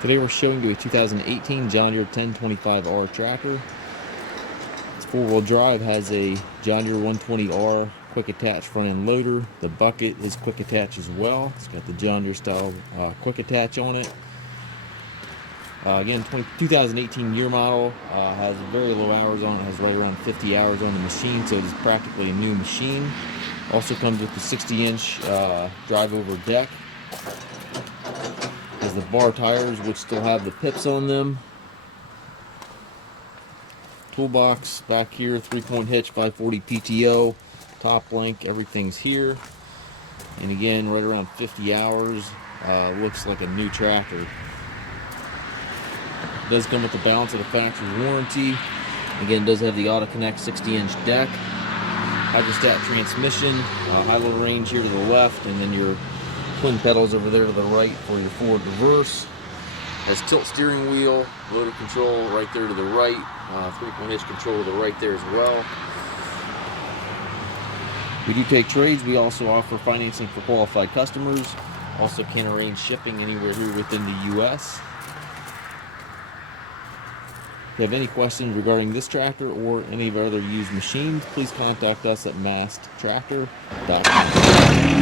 Today we're showing you a 2018 John Deere 1025R tractor. It's four-wheel drive, has a John Deere 120R quick attach front end loader. The bucket is quick attach as well. It's got the John Deere style quick attach on it. Again, 2018 year model, has very low hours on it, has right around 50 hours on the machine, so it is practically a new machine. Also comes with the 60-inch drive over deck. Has the bar tires, which still have the pips on them. Toolbox back here, 3-point hitch, 540 PTO, top link, everything's here. And again, right around 50 hours. Looks like a new tractor. It does come with the balance of the factory warranty. Again, it does have the AutoConnect 60-inch deck, hydrostat transmission, high-low range here to the left, and then your twin pedals over there to the right for your forward reverse. Has tilt steering wheel, loader control right there to the right, 3-point hitch control to the right there as well. We do take trades. We also offer financing for qualified customers. Also can arrange shipping anywhere here within the U.S. If you have any questions regarding this tractor or any of our other used machines, please contact us at masttractor.com.